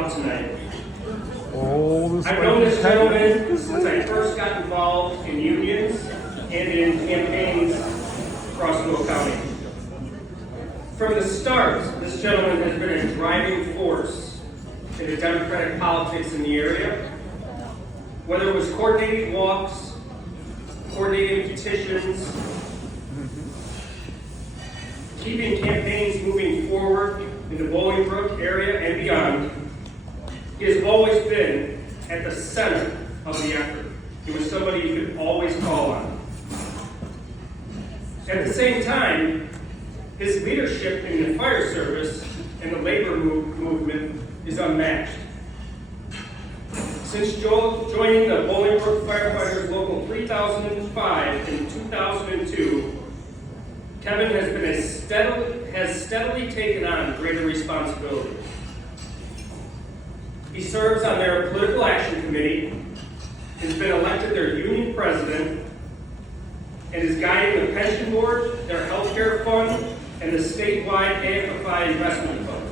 out tonight. Oh, I've known this gentleman since I first got involved in unions and in campaigns across Will County. From the start, this gentleman has been a driving force in the Democratic politics in the area. Whether it was coordinating walks, coordinating petitions, keeping campaigns moving forward in the Bolingbrook area and beyond, he has always been at the center of the effort. He was somebody you could always call on. At the same time, his leadership in the fire service and the labor movement is unmatched. Since joining the Bolingbrook Firefighters Local 3005 in 2002, Kevin has steadily taken on greater responsibility. He serves on their political action committee, has been elected their union president, and is guiding the pension board, their health care fund, and the statewide AFFI investment fund.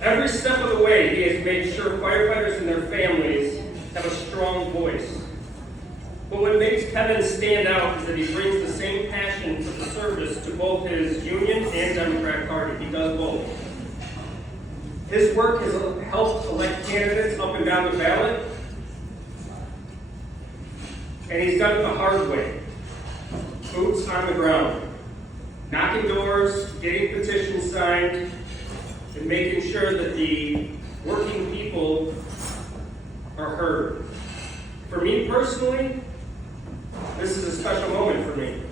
Every step of the way, he has made sure firefighters and their families have a strong voice. But what makes Kevin stand out is that he brings the same passion for the service to both his union and Democrat Party. He does both. His work has helped elect candidates up and down the ballot, and he's done it the hard way. Boots on the ground, knocking doors, getting petitions signed, and making sure that the working people are heard. For me personally, this is a special moment for me.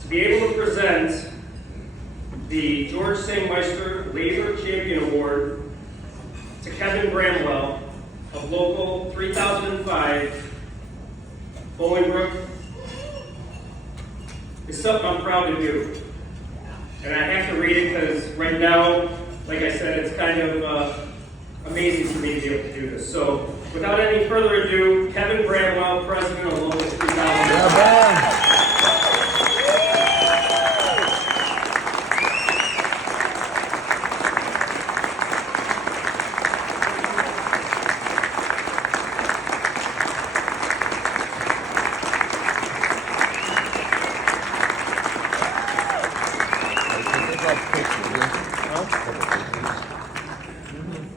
To be able to present the George Sangmeister Labor Champion Award to Kevin Bramwell of Local 3005, Bolingbrook, is something I'm proud to do. And I have to read it because right now, like I said, it's kind of amazing for me to be able to do this. So without any further ado, Kevin Bramwell, President of Local 3005.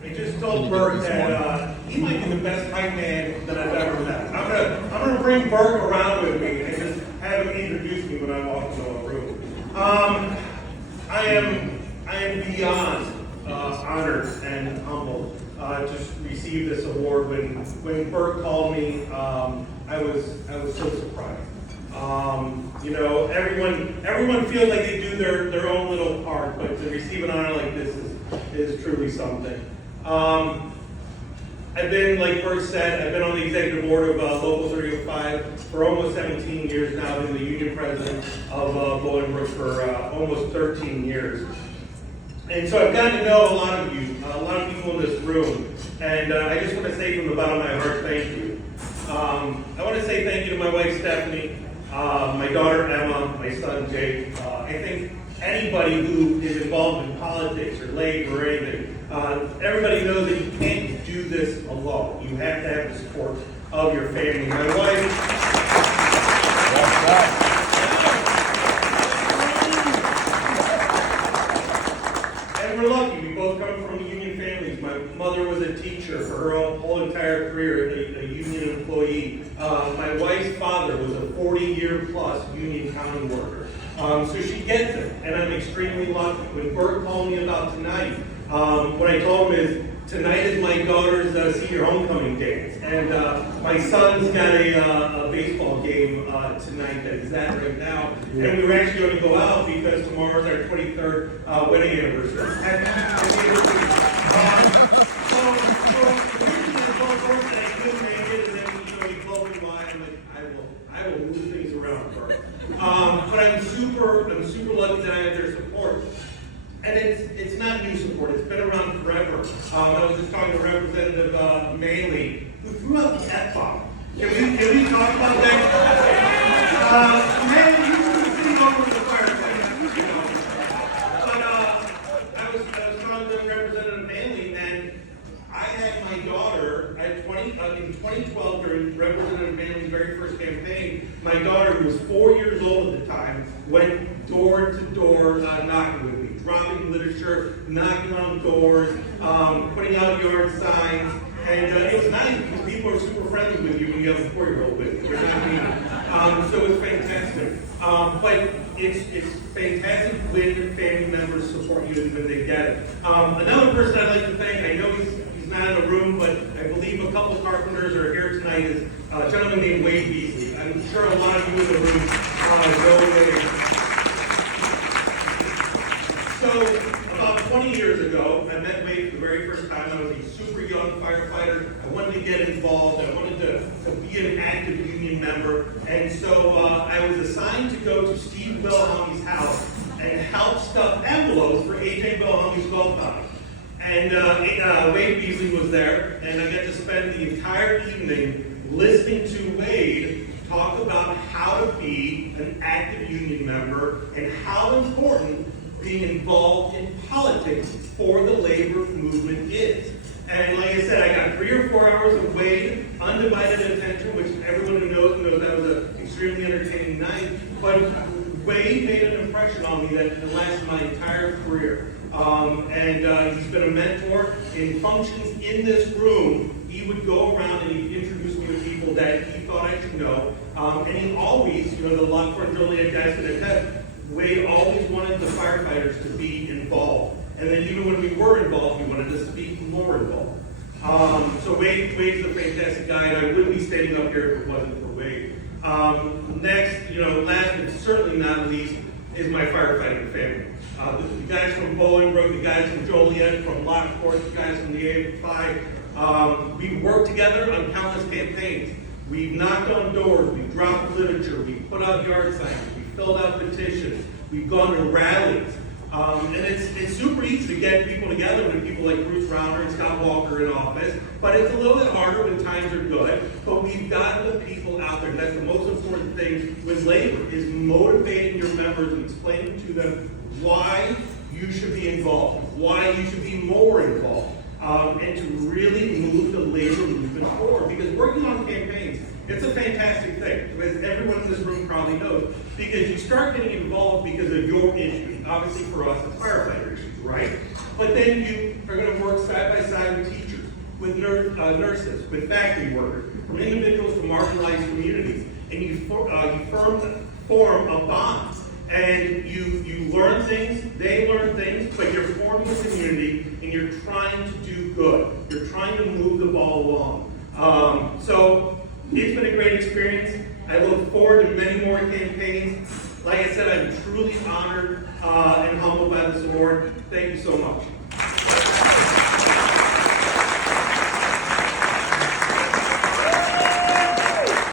I just told Bert that he might be the best hype man that I've ever met. I'm gonna bring Bert around with me and just have him introduce me when I walk into a room. I am beyond honored and humbled to receive this award. When Bert called me, I was so surprised. Everyone feels like they do their own little part, but to receive an honor like this is truly something. I've been, like Bert said, I've been on the executive board of Local 3005 for almost 17 years now. I've been the union president of Bolingbrook for almost 13 years. And so I've gotten to know a lot of you, a lot of people in this room. And I just want to say from the bottom of my heart, thank you. I want to say thank you to my wife, Stephanie, my daughter, Emma, my son, Jake. I think anybody who is involved in politics or labor or anything, everybody knows that you can't do this alone. You have to have the support of your family. My wife... And we're lucky. We both come from union families. My mother was a teacher for her whole entire career, a union employee. My wife's father was a 40-year plus union county worker. So she gets it, and I'm extremely lucky. When Bert called me about tonight, what I told him is, tonight is my daughter's senior homecoming dance, and my son's got a baseball game tonight that he's at right now, and we were actually going to go out because tomorrow's our 23rd wedding anniversary. I will move things around, Bert. But I'm super lucky that I have their support. And it's not new support, it's been around forever. I was just talking to Representative Maley, who threw out the F-bomb. Can we talk about that? Maley, you were sitting over the fireplace, you know. But I was talking to Representative Maley, 2012, during Representative Manley's very first campaign, my daughter, who was 4 years old at the time, went door to door knocking with me, dropping literature, knocking on doors, putting out yard signs. And it was nice because people are super friendly with you when you have a 4-year-old with you. They're not mean. So it's fantastic. But it's fantastic when family members support you when they get it. Another person I'd like to thank, I know he's not in the room, but I believe a couple of carpenters are here tonight, is a gentleman named Wade Beasley. I'm sure a lot of you in the room know Wade. So, about 20 years ago, I met Wade for the very first time. I was a super young firefighter. I wanted to get involved. I wanted to be an active union member. And so I was assigned to go to Steve Wilhelm's house and help stuff envelopes for A.J. Wilhelm's golf time. And Wade Beasley was there, and I got to spend the entire evening listening to Wade talk about how to be an active union member and how important being involved in politics for the labor movement is. And like I said, I got 3 or 4 hours of Wade, undivided attention, which everyone who knows that was an extremely entertaining night. But Wade made an impression on me that lasted my entire career. He's been a mentor in functions in this room. He would go around and he'd introduce me to people that he thought I should know. And he always, the Lockport Joliet guys that I've had, Wade always wanted the firefighters to be involved. And then even when we were involved, he wanted us to be more involved. So Wade's a fantastic guy, and I wouldn't be standing up here if it wasn't for Wade. Next, last but certainly not least, is my firefighting family. The guys from Bolingbrook, the guys from Joliet, from Lockport, the guys from the A5. We've worked together on countless campaigns. We've knocked on doors, we've dropped literature, we've put out yard signs, we've filled out petitions, we've gone to rallies. And it's super easy to get people together when people like Bruce Rauner and Scott Walker in office, but it's a little bit harder when times are good. But we've got the people out there. That's the most important thing with labor, is motivating your members and explaining to them why you should be involved, why you should be more involved, and to really move the labor movement forward. Because working on campaigns, it's a fantastic thing, as everyone in this room probably knows, because you start getting involved because of your issues. Obviously for us, it's firefighter issues, right? But then you are going to work side by side with teachers, with nurses, with factory workers, from individuals from marginalized communities, and you form a bond. And you learn things, they learn things, but you're forming a community and you're trying to do good. You're trying to move the ball along. So it's been a great experience. I look forward to many more campaigns. Like I said, I'm truly honored and humbled by this award. Thank you so much.